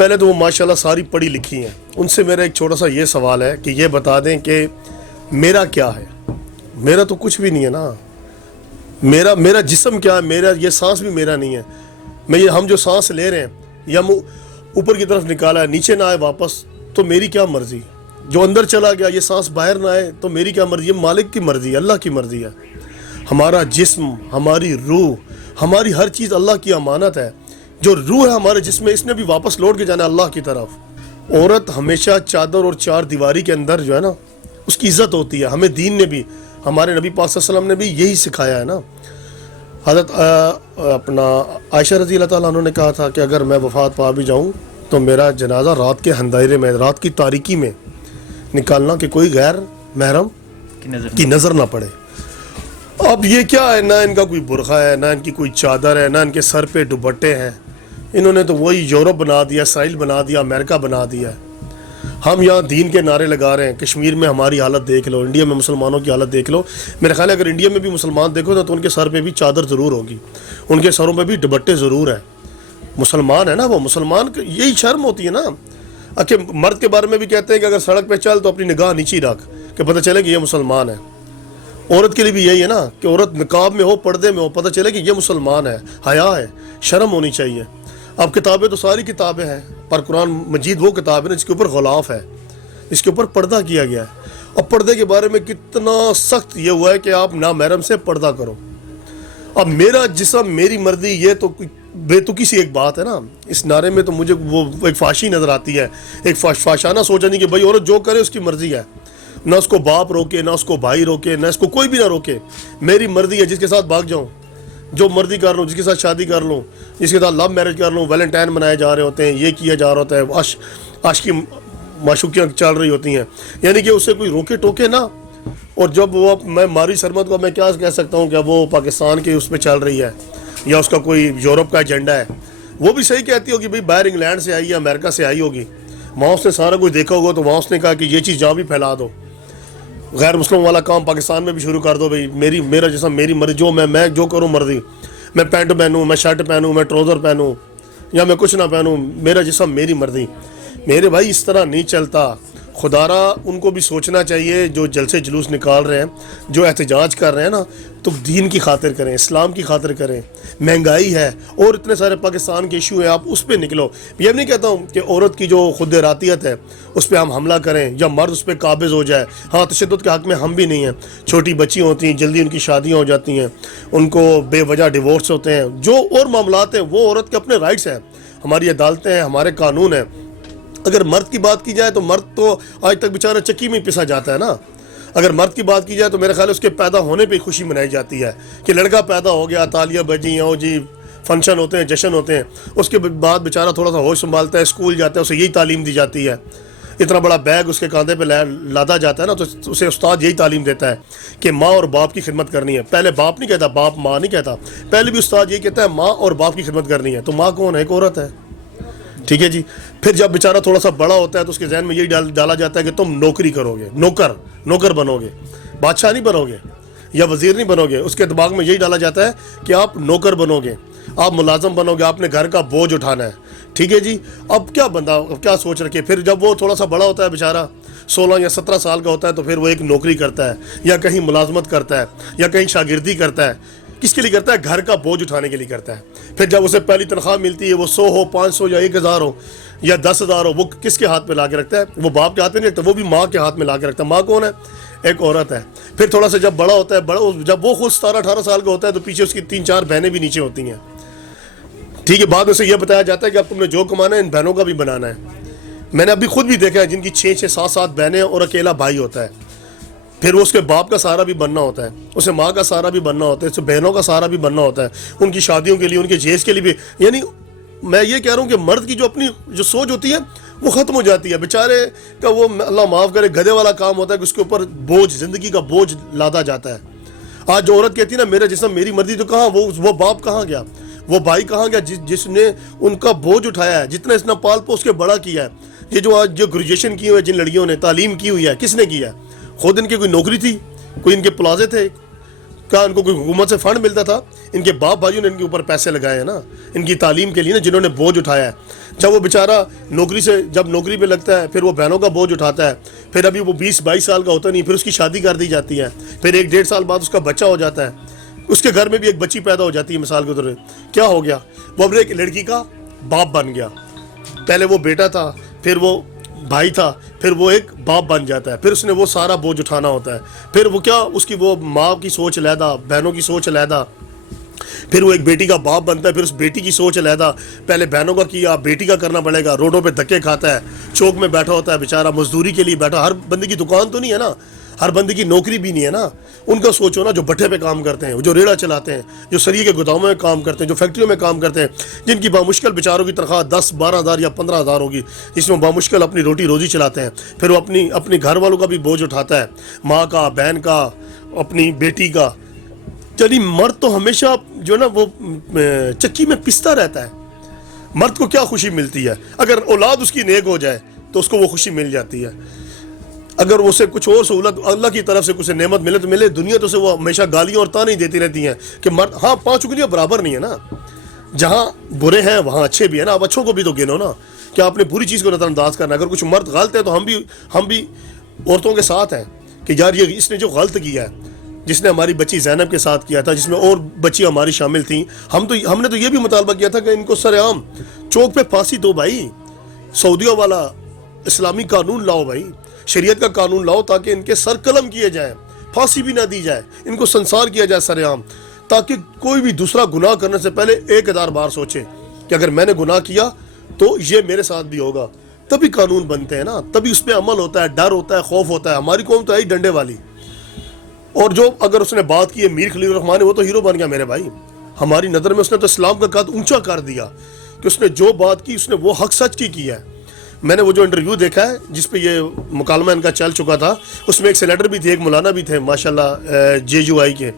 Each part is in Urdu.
پہلے تو وہ ماشاءاللہ ساری پڑھی لکھی ہیں، ان سے میرا ایک چھوٹا سا یہ سوال ہے کہ یہ بتا دیں کہ میرا کیا ہے؟ میرا تو کچھ بھی نہیں ہے نا. میرا جسم کیا ہے؟ میرا یہ سانس بھی میرا نہیں ہے. ہم جو سانس لے رہے ہیں یا اوپر کی طرف نکالا ہے، نیچے نہ آئے واپس تو میری کیا مرضی؟ جو اندر چلا گیا یہ سانس باہر نہ آئے تو میری کیا مرضی؟ یہ مالک کی مرضی ہے، اللہ کی مرضی ہے. ہمارا جسم، ہماری روح، ہماری ہر چیز اللہ کی امانت ہے. جو روح ہے ہمارے جسم میں، اس نے بھی واپس لوٹ کے جانا ہے اللہ کی طرف. عورت ہمیشہ چادر اور چار دیواری کے اندر جو ہے نا اس کی عزت ہوتی ہے. ہمیں دین نے بھی، ہمارے نبی پاک صلی اللہ علیہ وسلم نے بھی یہی سکھایا ہے نا. حضرت عائشہ رضی اللہ تعالیٰ عنہ نے کہا تھا کہ اگر میں وفات پا بھی جاؤں تو میرا جنازہ رات کے اندھیرے میں، رات کی تاریکی میں نکالنا کہ کوئی غیر محرم کی نظر نہ پڑے. اب یہ کیا ہے؟ نہ ان کا کوئی برقع ہے، نہ ان کی کوئی چادر ہے، نہ ان کے سر پہ دوپٹے ہیں. انہوں نے تو وہی یورپ بنا دیا، اسرائیل بنا دیا، امریکہ بنا دیا. ہم یہاں دین کے نعرے لگا رہے ہیں. کشمیر میں ہماری حالت دیکھ لو، انڈیا میں مسلمانوں کی حالت دیکھ لو. میرے خیال ہے اگر انڈیا میں بھی مسلمان دیکھو تو ان کے سر پہ بھی چادر ضرور ہوگی، ان کے سروں پہ بھی دوپٹے ضرور ہیں. مسلمان ہے نا وہ، مسلمان یہی شرم ہوتی ہے نا. کہ مرد کے بارے میں بھی کہتے ہیں کہ اگر سڑک پہ چل تو اپنی نگاہ نیچے رکھ کہ پتہ چلے کہ یہ مسلمان ہے. عورت کے لیے بھی یہی ہے نا کہ عورت نقاب میں ہو، پردے میں ہو، پتہ چلے کہ یہ مسلمان ہے. حیا ہے، شرم ہونی چاہیے. اب کتابیں تو ساری کتابیں ہیں، پر قرآن مجید وہ کتاب ہے نا جس کے اوپر غلاف ہے، اس کے اوپر پردہ کیا گیا ہے. اور پردے کے بارے میں کتنا سخت یہ ہوا ہے کہ آپ نامحرم سے پردہ کرو. اب میرا جسم میری مرضی، یہ تو بے تکی سی ایک بات ہے نا. اس نعرے میں تو مجھے وہ ایک فاشی نظر آتی ہے، ایک فاشانہ سوچا نہیں کہ بھائی عورت جو کرے اس کی مرضی ہے. نہ اس کو باپ روکے، نہ اس کو بھائی روکے، نہ اس کو کوئی بھی نہ روکے. میری مرضی ہے، جس کے ساتھ بھاگ جاؤں، جو مرضی کر لوں، جس کے ساتھ شادی کر لوں، جس کے ساتھ لو میرج کر لوں. ویلنٹائن منائے جا رہے ہوتے ہیں، یہ کیا جا رہا ہوتا ہے، عاشقی معشوقیاں چل رہی ہوتی ہیں. یعنی کہ اسے کوئی روکے ٹوکے نہ. اور جب وہ میں ماری سرمت کو میں کیا کہہ سکتا ہوں کہ وہ پاکستان کے اس پہ چل رہی ہے یا اس کا کوئی یورپ کا ایجنڈا ہے. وہ بھی صحیح کہتی ہوگی بھائی باہر انگلینڈ سے آئی ہے، امریکہ سے آئی ہوگی، وہاں اس نے سارا کچھ دیکھا ہوگا تو وہاں اس نے کہا کہ یہ چیز جہاں بھی پھیلا دو، غیر مسلم والا کام پاکستان میں بھی شروع کر دو. بھائی میرا جسم میری مرضی، جو میں جو کروں مرضی. میں پینٹ پہنوں، میں شرٹ پہنوں، میں ٹراؤزر پہنوں یا میں کچھ نہ پہنوں، میرا جسم میری مرضی. میرے بھائی اس طرح نہیں چلتا. خدا را ان کو بھی سوچنا چاہیے جو جلسے جلوس نکال رہے ہیں، جو احتجاج کر رہے ہیں نا، تو دین کی خاطر کریں، اسلام کی خاطر کریں. مہنگائی ہے اور اتنے سارے پاکستان کے ایشو ہیں، آپ اس پہ نکلو. یہ نہیں کہتا ہوں کہ عورت کی جو خود ارادیت ہے اس پہ ہم حملہ کریں یا مرد اس پہ قابض ہو جائے. ہاں، تشدد کے حق میں ہم بھی نہیں ہیں. چھوٹی بچی ہوتی ہیں، جلدی ان کی شادیاں ہو جاتی ہیں، ان کو بے وجہ ڈیورس ہوتے ہیں. جو اور معاملات ہیں وہ عورت کے اپنے رائٹس ہیں. ہماری عدالتیں ہیں، ہمارے قانون ہیں. اگر مرد کی بات کی جائے تو مرد تو آج تک بیچارہ چکی میں پسا جاتا ہے نا. اگر مرد کی بات کی جائے تو میرے خیال ہے اس کے پیدا ہونے پہ خوشی منائی جاتی ہے کہ لڑکا پیدا ہو گیا، تالیاں بجی ہیں، جی فنکشن ہوتے ہیں، جشن ہوتے ہیں. اس کے بعد بیچارہ تھوڑا سا ہوش سنبھالتا ہے، اسکول جاتا ہے، اسے یہی تعلیم دی جاتی ہے. اتنا بڑا بیگ اس کے کاندھے پہ لادا جاتا ہے نا، تو اسے استاد یہی تعلیم دیتا ہے کہ ماں اور باپ کی خدمت کرنی ہے. پہلے باپ نہیں کہتا، باپ ماں نہیں کہتا، پہلے بھی استاد یہی کہتا ہے ماں اور باپ کی خدمت کرنی ہے. تو ماں کون ہے؟ ایک عورت ہے. ٹھیک ہے جی. پھر جب بیچارہ تھوڑا سا بڑا ہوتا ہے تو اس کے ذہن میں یہی ڈالا جاتا ہے کہ تم نوکری کرو گے، نوکر بنو گے، بادشاہ نہیں بنو گے یا وزیر نہیں بنو گے. اس کے دماغ میں یہی ڈالا جاتا ہے کہ آپ نوکر بنو گے، آپ ملازم بنو گے، آپ نے گھر کا بوجھ اٹھانا ہے. ٹھیک ہے جی. اب کیا بندہ کیا سوچ رکھے. پھر جب وہ تھوڑا سا بڑا ہوتا ہے بیچارہ، 16 یا 17 سال کا ہوتا ہے، تو پھر وہ ایک نوکری کرتا ہے یا کہیں ملازمت کرتا ہے یا کہیں شاگردی کرتا ہے. کس کے لیے کرتا ہے؟ گھر کا بوجھ اٹھانے کے لیے کرتا ہے. پھر جب اسے پہلی تنخواہ ملتی ہے، وہ 100 ہو، 500 یا 1000 ہو یا 10,000 ہو، وہ کس کے ہاتھ میں لا کے رکھتا ہے؟ وہ باپ کے ہاتھ میں نہیں رکھتا، وہ بھی ماں کے ہاتھ میں لا کے رکھتا ہے. ماں کون ہے؟ ایک عورت ہے. پھر تھوڑا سا جب بڑا ہوتا ہے، جب وہ خود 17-18 سال کا ہوتا ہے تو پیچھے اس کی 3-4 بہنیں بھی نیچے ہوتی ہیں. ٹھیک ہے. بعد میں سے یہ بتایا جاتا ہے کہ اب تم نے جو کمانا ہے ان بہنوں کا بھی بنانا ہے. میں نے ابھی خود بھی دیکھا ہے جن کی 6-6 7-7 بہنیں اور اکیلا بھائی ہوتا ہے. پھر وہ اس کے باپ کا سہارا بھی بننا ہوتا ہے، اسے ماں کا سہارا بھی بننا ہوتا ہے، اسے بہنوں کا سہارا بھی بننا ہوتا ہے، ان کی شادیوں کے لیے، ان کے جہیز کے لیے بھی. یعنی میں یہ کہہ رہا ہوں کہ مرد کی جو اپنی جو سوچ ہوتی ہے وہ ختم ہو جاتی ہے. بیچارے کا وہ اللہ معاف کرے گدھے والا کام ہوتا ہے کہ اس کے اوپر بوجھ، زندگی کا بوجھ لادا جاتا ہے. آج جو عورت کہتی ہے نا میرا جسم میری مرضی، تو کہاں وہ باپ کہاں گیا؟ وہ بھائی کہاں گیا جس نے ان کا بوجھ اٹھایا ہے، جتنا اس نے پال پوس کے بڑا کیا ہے؟ یہ جو آج جو گریجویشن کی ہوئی ہے، جن لڑکیوں نے تعلیم کی ہوئی ہے، کس نے کی ہے؟ خود ان کی کوئی نوکری تھی؟ کوئی ان کے پلازے تھے؟ کیا ان کو کوئی حکومت سے فنڈ ملتا تھا؟ ان کے باپ بھائیوں نے ان کے اوپر پیسے لگائے ہیں نا ان کی تعلیم کے لیے نا، جنہوں نے بوجھ اٹھایا ہے. جب وہ بیچارہ نوکری سے جب نوکری پہ لگتا ہے پھر وہ بہنوں کا بوجھ اٹھاتا ہے. پھر ابھی وہ 20-22 سال کا ہوتا نہیں، پھر اس کی شادی کر دی جاتی ہے. پھر 1-1.5 سال بعد اس کا بچہ ہو جاتا ہے. اس کے گھر میں بھی ایک بچی پیدا ہو جاتی ہے. مثال کے طور پہ کیا ہو گیا؟ وہ اپنے ایک لڑکی کا باپ بن گیا. پہلے وہ بیٹا تھا، پھر وہ بھائی تھا، پھر وہ ایک باپ بن جاتا ہے. پھر اس نے وہ سارا بوجھ اٹھانا ہوتا ہے. پھر وہ کیا، اس کی وہ ماں کی سوچ علیحدہ، بہنوں کی سوچ علیحدہ. پھر وہ ایک بیٹی کا باپ بنتا ہے، پھر اس بیٹی کی سوچ علیحدہ. پہلے بہنوں کا کیا، بیٹی کا کرنا پڑے گا. روڈوں پہ دھکے کھاتا ہے، چوک میں بیٹھا ہوتا ہے بیچارہ، مزدوری کے لیے بیٹھا. ہر بندے کی دکان تو نہیں ہے نا، ہر بندے کی نوکری بھی نہیں ہے نا. ان کا سوچو نا، جو بٹھے پہ کام کرتے ہیں، جو ریڑھا چلاتے ہیں، جو سریے کے گوداموں میں کام کرتے ہیں، جو فیکٹریوں میں کام کرتے ہیں، جن کی بامشکل بیچاروں کی تنخواہ 10-12 ہزار یا 15 ہزار ہوگی، جس میں بامشکل اپنی روٹی روزی چلاتے ہیں. پھر وہ اپنی گھر والوں کا بھی بوجھ اٹھاتا ہے، ماں کا، بہن کا، اپنی بیٹی کا. چلی مرد تو ہمیشہ جو نا وہ چکی میں پستا رہتا ہے. مرد کو کیا خوشی ملتی ہے؟ اگر اولاد اس کی نیک ہو جائے تو اس کو وہ خوشی مل جاتی ہے. اگر اسے کچھ اور سہولت اللہ کی طرف سے کچھ نعمت ملے تو ملے. دنیا تو سے وہ ہمیشہ گالیاں اور تانے دیتی رہتی ہیں کہ مرد، ہاں 5 انگلیاں برابر نہیں ہے نا. جہاں برے ہیں وہاں اچھے بھی ہیں نا. اب اچھوں کو بھی تو گنو نا، کہ آپ نے بری چیز کو نظر انداز کرنا. اگر کچھ مرد غلط ہے تو ہم بھی عورتوں کے ساتھ ہیں کہ یار یہ اس نے جو غلط کیا ہے، جس نے ہماری بچی زینب کے ساتھ کیا تھا، جس میں اور بچی ہماری شامل تھیں، ہم نے تو یہ بھی مطالبہ کیا تھا کہ ان کو سر عام چوک پہ پھانسی دو بھائی. سعودیوں والا اسلامی قانون لاؤ بھائی، شریعت کا قانون لاؤ تاکہ ان کے سر قلم کیے جائیں، پھانسی بھی نہ دی جائے، ان کو سنسار کیا جائے سر عام، تاکہ کوئی بھی دوسرا گناہ کرنے سے پہلے 1000 بار سوچے کہ اگر میں نے گناہ کیا تو یہ میرے ساتھ بھی ہوگا. تبھی قانون بنتے ہیں نا، تبھی اس پہ عمل ہوتا ہے، ڈر ہوتا ہے، خوف ہوتا ہے. ہماری قوم تو ہے ہی ڈنڈے والی. اور جو اگر اس نے بات کی ہے میر خلیل الرحمان، وہ تو ہیرو بن گیا میرے بھائی. ہماری نظر میں اس نے تو اسلام کا قد اونچا کر دیا کہ اس نے جو بات کی اس نے وہ حق سچ کی کیا ہے. میں نے وہ جو انٹرویو دیکھا ہے جس پہ یہ مکالمہ ان کا چل چکا تھا، اس میں ایک سینیٹر بھی تھے، ایک مولانا بھی تھے ماشاءاللہ JUI کے.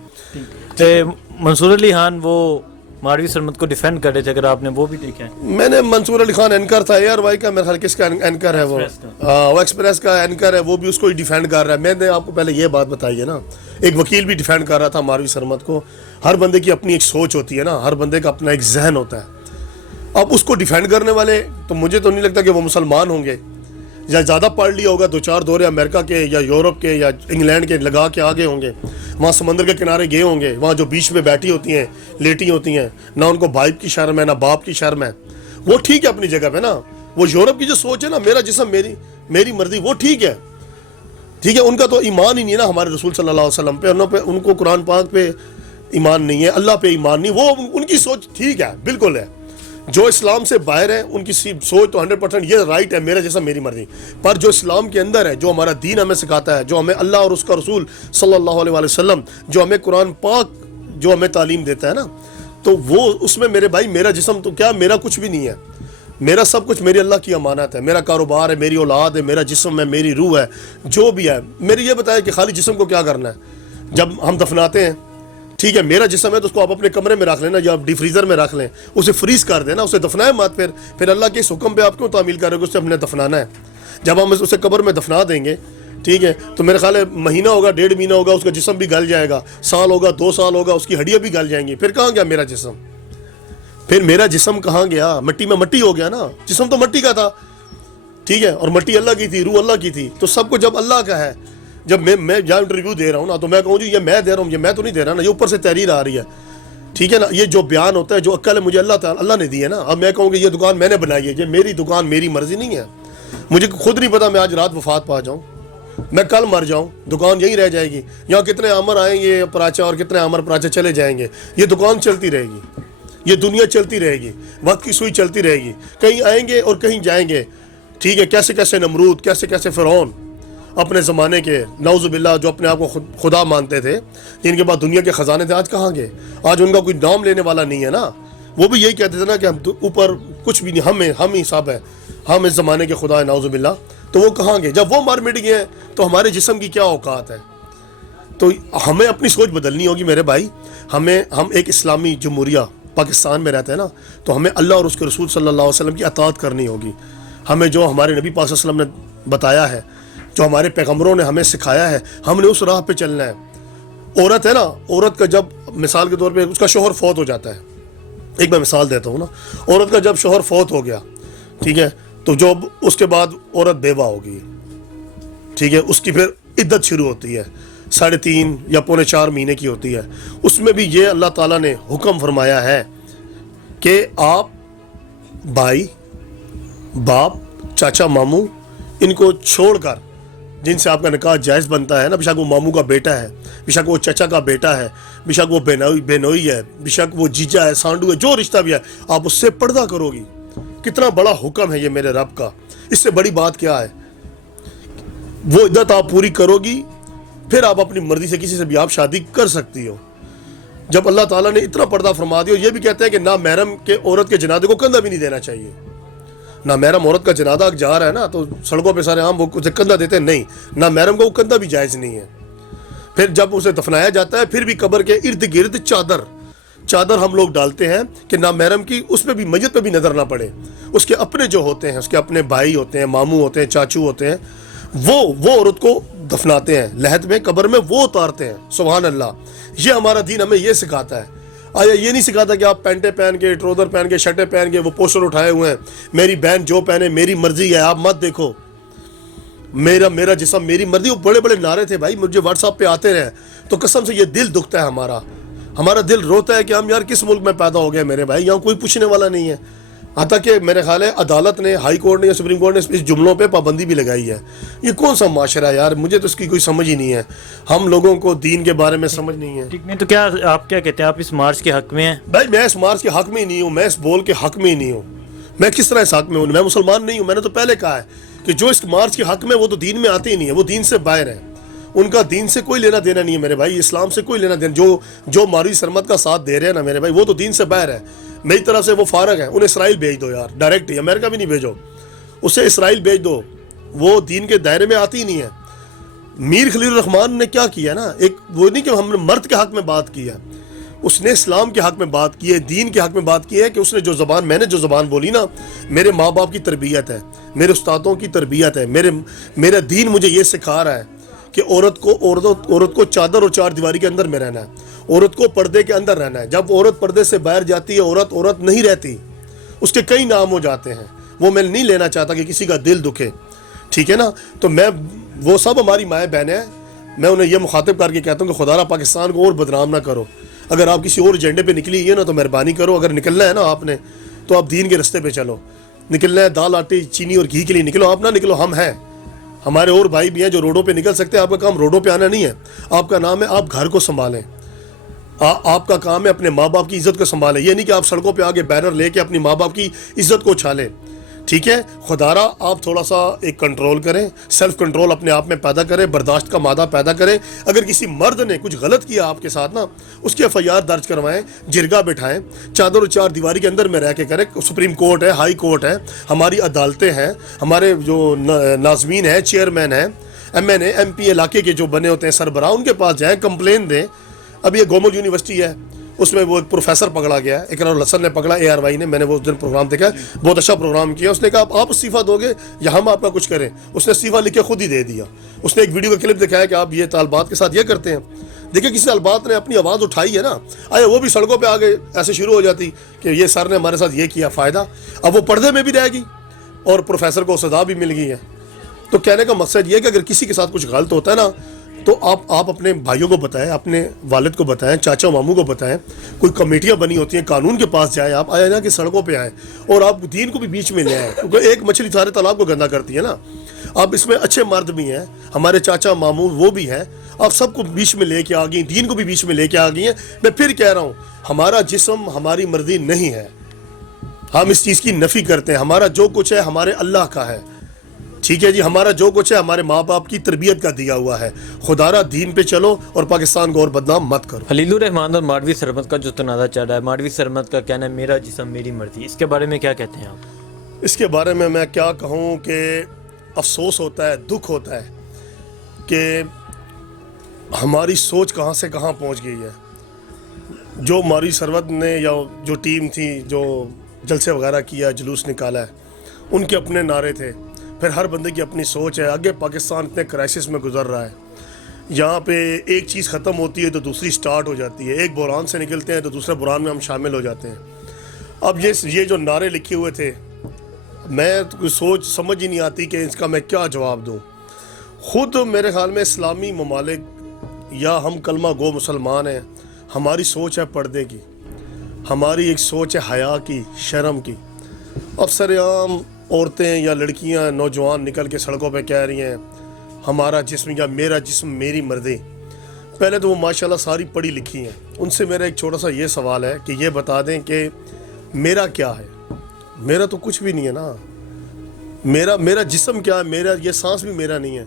منصور علی خان وہ ماروی سرمد کو ڈیفینڈ کر رہے تھے، اگر آپ نے وہ بھی دیکھا ہے. میں نے منصور علی خان اینکر تھا ARY کا، میرے خیال کس کا اینکر ہے وہ ایکسپریس کا اینکر ہے، وہ بھی اس کو ہی ڈیفینڈ کر رہا ہے. میں نے آپ کو پہلے یہ بات بتائی ہے نا، ایک وکیل بھی ڈیفینڈ کر رہا تھا ماروی سرمد کو. ہر بندے کی اپنی ایک سوچ ہوتی ہے نا، ہر بندے کا اپنا ایک ذہن ہوتا ہے. اب اس کو ڈیفینڈ کرنے والے تو مجھے تو نہیں لگتا کہ وہ مسلمان ہوں گے، یا زیادہ پڑھ لیا ہوگا، 2-4 دورے امریکہ کے یا یورپ کے یا انگلینڈ کے لگا کے آگے ہوں گے، وہاں سمندر کے کنارے گئے ہوں گے، وہاں جو بیچ میں بیٹھی ہوتی ہیں، لیٹی ہوتی ہیں، نہ ان کو بھائی کی شرم ہے نہ باپ کی شرم ہے. وہ ٹھیک ہے اپنی جگہ پہ نا. وہ یورپ کی جو سوچ ہے نا، میرا جسم میری مرضی، وہ ٹھیک ہے. ٹھیک ہے، ان کا تو ایمان ہی نہیں ہے نا ہمارے رسول صلی اللہ علیہ وسلم پہ. ان کو قرآن پاک پہ ایمان نہیں ہے، اللہ پہ ایمان نہیں. وہ ان کی سوچ ٹھیک ہے، بالکل ہے. جو اسلام سے باہر ہیں ان کی سوچ تو 100% یہ رائٹ ہے، میرا جیسا میری مرضی. پر جو اسلام کے اندر ہے، جو ہمارا دین ہمیں سکھاتا ہے، جو ہمیں اللہ اور اس کا رسول صلی اللہ علیہ وسلم، جو ہمیں قرآن پاک جو ہمیں تعلیم دیتا ہے نا، تو وہ اس میں میرے بھائی میرا جسم تو کیا، میرا کچھ بھی نہیں ہے. میرا سب کچھ میری اللہ کی امانت ہے. میرا کاروبار ہے، میری اولاد ہے، میرا جسم ہے، میری روح ہے، جو بھی ہے. میری یہ بتایا کہ خالی جسم کو کیا کرنا ہے جب ہم دفناتے ہیں. ٹھیک ہے، میرا جسم ہے تو اس کو آپ اپنے کمرے میں رکھ لینا یا آپ ڈی فریزر میں رکھ لیں، اسے فریز کر دینا، اسے دفنائیں مت. پھر اللہ کے اس حکم پہ آپ کیوں تعمیل کر رہے ہو کہ اسے ہم نے دفنانا ہے؟ جب ہم اسے قبر میں دفنا دیں گے، ٹھیک ہے، تو میرے خیال ہے مہینہ ہوگا، 1.5 مہینہ ہوگا، اس کا جسم بھی گل جائے گا، سال ہوگا، 2 سال ہوگا، اس کی ہڈیاں بھی گل جائیں گی. پھر کہاں گیا میرا جسم؟ پھر میرا جسم کہاں گیا؟ مٹی میں مٹی ہو گیا نا. جسم تو مٹی کا تھا، ٹھیک ہے، اور مٹی اللہ کی تھی، روح اللہ کی تھی. تو سب کچھ جب اللہ کا ہے، جب میں جہاں انٹرویو دے رہا ہوں نا، تو میں کہوں جی یہ میں دے رہا ہوں، یہ میں تو نہیں دے رہا نا، یہ اوپر سے تحریر آ رہی ہے. ٹھیک ہے نا، یہ جو بیان ہوتا ہے، جو عقل ہے مجھے اللہ نے دی ہے نا. اب میں کہوں کہ یہ دکان میں نے بنائی ہے، یہ میری دکان، میری مرضی نہیں ہے. مجھے خود نہیں پتا میں آج رات وفات پا جاؤں، میں کل مر جاؤں، دکان یہیں رہ جائے گی. یہاں کتنے عامر آئیں گے پراچا اور کتنے عامر پراچا چلے جائیں گے. یہ دکان چلتی رہے گی، یہ دنیا چلتی رہے گی، وقت کی سوئی چلتی رہے گی. کہیں آئیں گے اور کہیں جائیں گے. ٹھیک ہے، کیسے کیسے نمرود، کیسے کیسے فرعون اپنے زمانے کے، نعوذ باللہ، جو اپنے آپ کو خدا مانتے تھے، جن کے بعد دنیا کے خزانے تھے، آج کہاں گئے؟ آج ان کا کوئی نام لینے والا نہیں ہے نا. وہ بھی یہی کہتے تھے نا کہ ہم اوپر کچھ بھی نہیں، ہم ہی سب ہیں، ہم اس زمانے کے خدا ہیں، نعوذ باللہ. تو وہ کہاں گئے؟ جب وہ مر مٹ گئے ہیں تو ہمارے جسم کی کیا اوقات ہے؟ تو ہمیں اپنی سوچ بدلنی ہوگی میرے بھائی. ہم ایک اسلامی جمہوریہ پاکستان میں رہتے ہیں نا، تو ہمیں اللہ اور اس کے رسول صلی اللہ علیہ وسلم کی اطاعت کرنی ہوگی. ہمیں جو ہمارے نبی پاک صلی اللہ علیہ وسلم نے بتایا ہے، جو ہمارے پیغمبروں نے ہمیں سکھایا ہے، ہم نے اس راہ پہ چلنا ہے. عورت ہے نا, عورت کا جب مثال کے طور پہ اس کا شوہر فوت ہو جاتا ہے, ایک میں مثال دیتا ہوں نا, عورت کا جب شوہر فوت ہو گیا, ٹھیک ہے, تو جو اس کے بعد عورت بیوہ ہوگی, ٹھیک ہے, اس کی پھر عدت شروع ہوتی ہے, 3.5 یا 4.25 مہینے کی ہوتی ہے. اس میں بھی یہ اللہ تعالیٰ نے حکم فرمایا ہے کہ آپ بھائی, باپ, چاچا, ماموں, ان کو چھوڑ کر جن سے آپ کا نکاح جائز بنتا ہے نا, بے شک وہ ماموں کا بیٹا ہے, بے شک وہ چچا کا بیٹا ہے, بے شک وہ بینوئی ہے, بے شک وہ جیجا ہے, سانڈو ہے, جو رشتہ بھی ہے, آپ اس سے پردہ کرو گی. کتنا بڑا حکم ہے یہ میرے رب کا, اس سے بڑی بات کیا ہے. وہ عدت آپ پوری کرو گی, پھر آپ اپنی مرضی سے کسی سے بھی آپ شادی کر سکتی ہو. جب اللہ تعالیٰ نے اتنا پردہ فرما دیا, یہ بھی کہتے ہیں کہ نہ محرم کے عورت کے جنازے کو کندھا بھی نہیں دینا چاہیے. نہ محرم عورت کا جنازہ جا رہا ہے نا, تو سڑکوں پہ سارے عام وہ کندھا دیتے ہیں, نہیں, نہ محرم کو وہ کندھا بھی جائز نہیں ہے. پھر جب اسے دفنایا جاتا ہے, پھر بھی قبر کے ارد گرد چادر ہم لوگ ڈالتے ہیں کہ نہ محرم کی اس پہ بھی, میت پہ بھی نظر نہ پڑے. اس کے اپنے جو ہوتے ہیں, اس کے اپنے بھائی ہوتے ہیں, ماموں ہوتے ہیں, چاچو ہوتے ہیں, وہ عورت کو دفناتے ہیں لحد میں, قبر میں وہ اتارتے ہیں. سبحان اللہ. یہ ہمارا دین ہمیں یہ سکھاتا ہے. آیا یہ نہیں سکھاتا کہ آپ پینٹیں پہن کے, ٹروزر پہن کے, شرٹیں پہن کے, وہ پوسٹر اٹھائے ہوئے ہیں, میری بہن جو پہنے میری مرضی ہے, آپ مت دیکھو, میرا جسم میری مرضی. وہ بڑے بڑے نعرے تھے بھائی, مجھے واٹس ایپ پہ آتے رہے, تو قسم سے یہ دل دکھتا ہے ہمارا دل روتا ہے کہ ہم یار کس ملک میں پیدا ہو گئے میرے بھائی, یہاں کوئی پوچھنے والا نہیں ہے. حتیٰ کہ میرے خیال ہے عدالت نے, ہائی کورٹ نے یا سپریم کورٹ نے اس جملوں پہ پابندی بھی لگائی ہے. یہ کون سا معاشرہ ہے یار, مجھے تو اس کی کوئی سمجھ ہی نہیں ہے. ہم لوگوں کو دین کے بارے میں سمجھ نہیں ہے. ٹھیک نہیں, تو کیا آپ کیا کہتے ہیں, آپ اس مارچ کے حق میں ہیں؟ بھائی میں اس مارچ کے حق میں ہی نہیں ہوں, میں اس بول کے حق میں ہی نہیں ہوں. میں کس طرح اس حق میں ہوں؟ میں مسلمان نہیں ہوں. میں نے تو پہلے کہا ہے کہ جو اس مارچ کے حق میں, وہ تو دین میں آتے ہی نہیں ہے, وہ دین سے باہر ہے. ان کا دین سے کوئی لینا دینا نہیں ہے میرے بھائی, اسلام سے کوئی لینا دینا. جو ماروی سرمد کا ساتھ دے رہے ہیں نا میرے بھائی, وہ تو دین سے باہر ہے. میری طرف سے وہ فارغ ہے. انہیں اسرائیل بھیج دو یار, ڈائریکٹ ہی, امریکہ بھی نہیں بھیجو, اسے اسرائیل بھیج دو. وہ دین کے دائرے میں آتی ہی نہیں ہے. میر خلیل الرحمان نے کیا کیا نا, ایک وہ نہیں کہ ہم نے مرد کے حق میں بات کی ہے, اس نے اسلام کے حق میں بات کی ہے, دین کے حق میں بات کی ہے. کہ اس نے جو زبان, میں نے جو زبان بولی نا, میرے ماں باپ کی تربیت ہے, میرے استادوں کی تربیت ہے, میرا دین مجھے یہ سکھا رہا ہے کہ عورت کو چادر اور 4 دیواری کے اندر میں رہنا ہے, عورت کو پردے کے اندر رہنا ہے. جب عورت پردے سے باہر جاتی ہے, عورت نہیں رہتی, اس کے کئی نام ہو جاتے ہیں. وہ میں نہیں لینا چاہتا کہ کسی کا دل دکھے, ٹھیک ہے نا. تو میں, وہ سب ہماری مائیں بہنیں ہیں, میں انہیں یہ مخاطب کر کے کہتا ہوں کہ خدا را پاکستان کو اور بدنام نہ کرو. اگر آپ کسی اور ایجنڈے پہ نکلی ہے نا, تو مہربانی کرو, اگر نکلنا ہے نا آپ نے, تو آپ دین کے رستے پہ چلو. نکلنا ہے دال آٹے چینی اور گھی کے لیے نکلو, آپ نہ نکلو. ہم ہیں, ہمارے اور بھائی بھی ہیں جو روڈوں پہ نکل سکتے ہیں. آپ کا کام روڈوں پہ آنا نہیں ہے, آپ کا نام ہے آپ گھر کو سنبھالیں. آپ کا کام ہے اپنے ماں باپ کی عزت کو سنبھالیں. یہ نہیں کہ آپ سڑکوں پہ آگے بینر لے کے اپنی ماں باپ کی عزت کو اچھالیں, ٹھیک ہے. خدا را آپ تھوڑا سا ایک کنٹرول کریں, سیلف کنٹرول اپنے آپ میں پیدا کریں, برداشت کا مادہ پیدا کریں. اگر کسی مرد نے کچھ غلط کیا آپ کے ساتھ نا, اس کی FIR درج کروائیں, جرگہ بٹھائیں, چادر اور 4 دیواری کے اندر میں رہ کے کریں. سپریم کورٹ ہے, ہائی کورٹ ہے, ہماری عدالتیں ہیں, ہمارے جو ناظمین ہیں, چیئرمین ہیں, MNA MP علاقے کے جو بنے ہوتے ہیں سربراہ, ان کے پاس جائیں, کمپلین دیں. اب یہ گومل یونیورسٹی ہے, اس میں وہ ایک پروفیسر پکڑا گیا ہے, اقرار الحسن نے پکڑا, ARY نے, میں نے وہ اس دن پروگرام دیکھا, بہت اچھا پروگرام کیا. اس نے کہا آپ استعفیٰ دو گے یا ہم آپ کا کچھ کریں. اس نے استعفیٰ لکھ کے خود ہی دے دیا. اس نے ایک ویڈیو کا کلپ دکھایا کہ آپ یہ طالبات کے ساتھ یہ کرتے ہیں. دیکھیں کسی طالبات نے اپنی آواز اٹھائی ہے نا, آیا وہ بھی سڑکوں پہ آگے ایسے شروع ہو جاتی کہ یہ سر نے ہمارے ساتھ یہ کیا, فائدہ. اب وہ پردے میں بھی رہے گی اور پروفیسر کو سزا بھی مل گئی ہے. تو کہنے کا مقصد یہ ہے کہ اگر کسی کے ساتھ کچھ غلط ہوتا ہے نا, تو آپ اپنے بھائیوں کو بتائیں, اپنے والد کو بتائیں, چاچا ماموں کو بتائیں. کوئی کمیٹیاں بنی ہوتی ہیں, قانون کے پاس جائیں. آپ آئے نا کہ سڑکوں پہ آئیں, اور آپ دین کو بھی بیچ میں لے آئیں, کیونکہ ایک مچھلی سارے تالاب کو گندا کرتی ہے نا. آپ اس میں اچھے مرد بھی ہیں, ہمارے چاچا ماموں وہ بھی ہیں, آپ سب کو بیچ میں لے کے آ گئی, دین کو بھی بیچ میں لے کے آ گئی ہیں. میں پھر کہہ رہا ہوں, ہمارا جسم ہماری مرضی نہیں ہے, ہم اس چیز کی نفی کرتے ہیں. ہمارا جو کچھ ہے ہمارے اللہ کا ہے, ٹھیک ہے جی. ہمارا جو کچھ ہے ہمارے ماں باپ کی تربیت کا دیا ہوا ہے. خدا را دین پہ چلو اور پاکستان کو اور بدنام مت کرو. خلیل الرحمان اور ماروی سرمد کا جو تنازع چل رہا ہے, ماروی سرمد کا کہنا ہے میرا جسم میری مرضی, اس کے بارے میں کیا کہتے ہیں آپ؟ اس کے بارے میں کیا کہوں کہ افسوس ہوتا ہے, دکھ ہوتا ہے کہ ہماری سوچ کہاں سے کہاں پہنچ گئی ہے. جو ماروی سرمد نے یا جو ٹیم تھی جو جلسے وغیرہ کیا, جلوس نکالا ہے, ان کے اپنے نعرے تھے. پھر ہر بندے کی اپنی سوچ ہے. آگے پاکستان اتنے کرائسس میں گزر رہا ہے, یہاں پہ ایک چیز ختم ہوتی ہے تو دوسری سٹارٹ ہو جاتی ہے، ایک بحران سے نکلتے ہیں تو دوسرے بحران میں ہم شامل ہو جاتے ہیں۔ اب یہ جو نعرے لکھے ہوئے تھے، میں سوچ سمجھ ہی نہیں آتی کہ اس کا میں کیا جواب دوں۔ خود میرے خیال میں اسلامی ممالک یا ہم کلمہ گو مسلمان ہیں، ہماری سوچ ہے پردے کی، ہماری ایک سوچ ہے حیا کی، شرم کی۔ اب سر عام عورتیں یا لڑکیاں نوجوان نکل کے سڑکوں پہ کہہ رہی ہیں ہمارا جسم یا میرا جسم میری مرضی۔ پہلے تو وہ ماشاءاللہ ساری پڑھی لکھی ہیں، ان سے میرا ایک چھوٹا سا یہ سوال ہے کہ یہ بتا دیں کہ میرا کیا ہے؟ میرا تو کچھ بھی نہیں ہے نا۔ میرا جسم کیا ہے؟ میرا یہ سانس بھی میرا نہیں ہے۔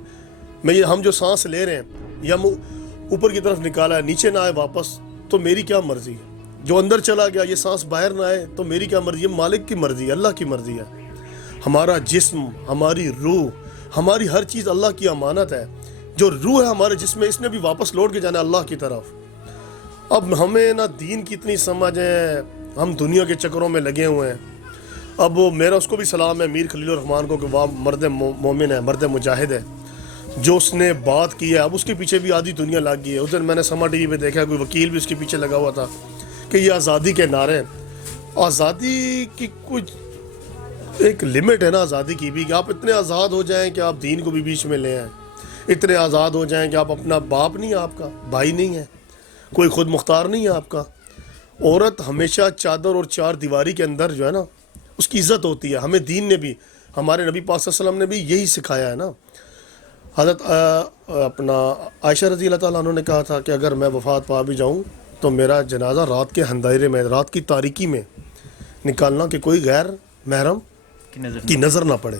ہم جو سانس لے رہے ہیں یا اوپر کی طرف نکالا ہے، نیچے نہ آئے واپس، تو میری کیا مرضی ہے؟ جو اندر چلا گیا یہ سانس باہر نہ آئے تو میری کیا مرضی ہے؟ مالک کی مرضی ہے، اللہ کی مرضی ہے۔ ہمارا جسم، ہماری روح، ہماری ہر چیز اللہ کی امانت ہے۔ جو روح ہے ہمارے جسم میں، اس نے بھی واپس لوٹ کے جانا ہے اللہ کی طرف۔ اب ہمیں نہ دین کی اتنی سمجھ ہے، ہم دنیا کے چکروں میں لگے ہوئے ہیں۔ اب میرا اس کو بھی سلام ہے میر خلیل الرحمن کو کہ وہ مرد مومن ہے، مرد مجاہد ہے، جو اس نے بات کی ہے۔ اب اس کے پیچھے بھی آدھی دنیا لگ گئی ہے۔ اس دن میں نے سما ٹی وی پہ دیکھا، کوئی وکیل بھی اس کے پیچھے لگا ہوا تھا کہ یہ آزادی کے نعرے ہیں۔ آزادی کی کچھ ایک لمٹ ہے نا آزادی کی بھی، کہ آپ اتنے آزاد ہو جائیں کہ آپ دین کو بھی بیچ میں لے آئیں، اتنے آزاد ہو جائیں کہ آپ اپنا باپ نہیں ہے، آپ کا بھائی نہیں ہے، کوئی خود مختار نہیں ہے آپ کا۔ عورت ہمیشہ چادر اور چار دیواری کے اندر جو ہے نا اس کی عزت ہوتی ہے۔ ہمیں دین نے بھی، ہمارے نبی پاک صلی اللہ علیہ وسلم نے بھی یہی سکھایا ہے نا۔ حضرت اپنا عائشہ رضی اللہ تعالیٰ عنہ نے کہا تھا کہ اگر میں وفات پا بھی جاؤں تو میرا جنازہ رات کے اندھیرے میں، رات کی تاریکی میں نکالنا، کہ کوئی غیر محرم کی نظر نہ پڑے۔